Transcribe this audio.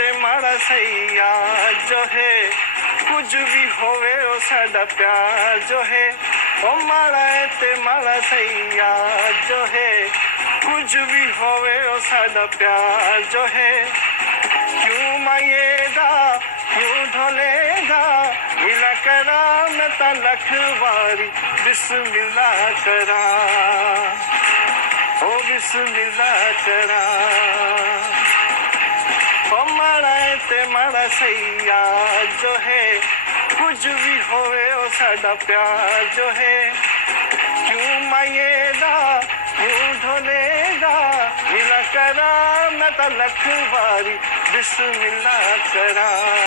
ते माड़ा सैया जो है कुछ भी होवे ओ साडा प्यार जो है ओ माड़ा ते माड़ा सैया जो है कुछ भी होवे ओ साडा प्यार जो है क्यों मांगेगा क्यों ढोलेगा मिला करा मैं ता लखवारी बिस्मिल्लाह करा ओ बिस्मिल्लाह करा ओ माड़ा ते माड़ा सैया जो है कुछ भी होवे ओ साडा प्यार जो है क्यों मांगेगा क्यों ढोलेगा मिला करा मैं ता लखवारी बिस्मिल्लाह करा।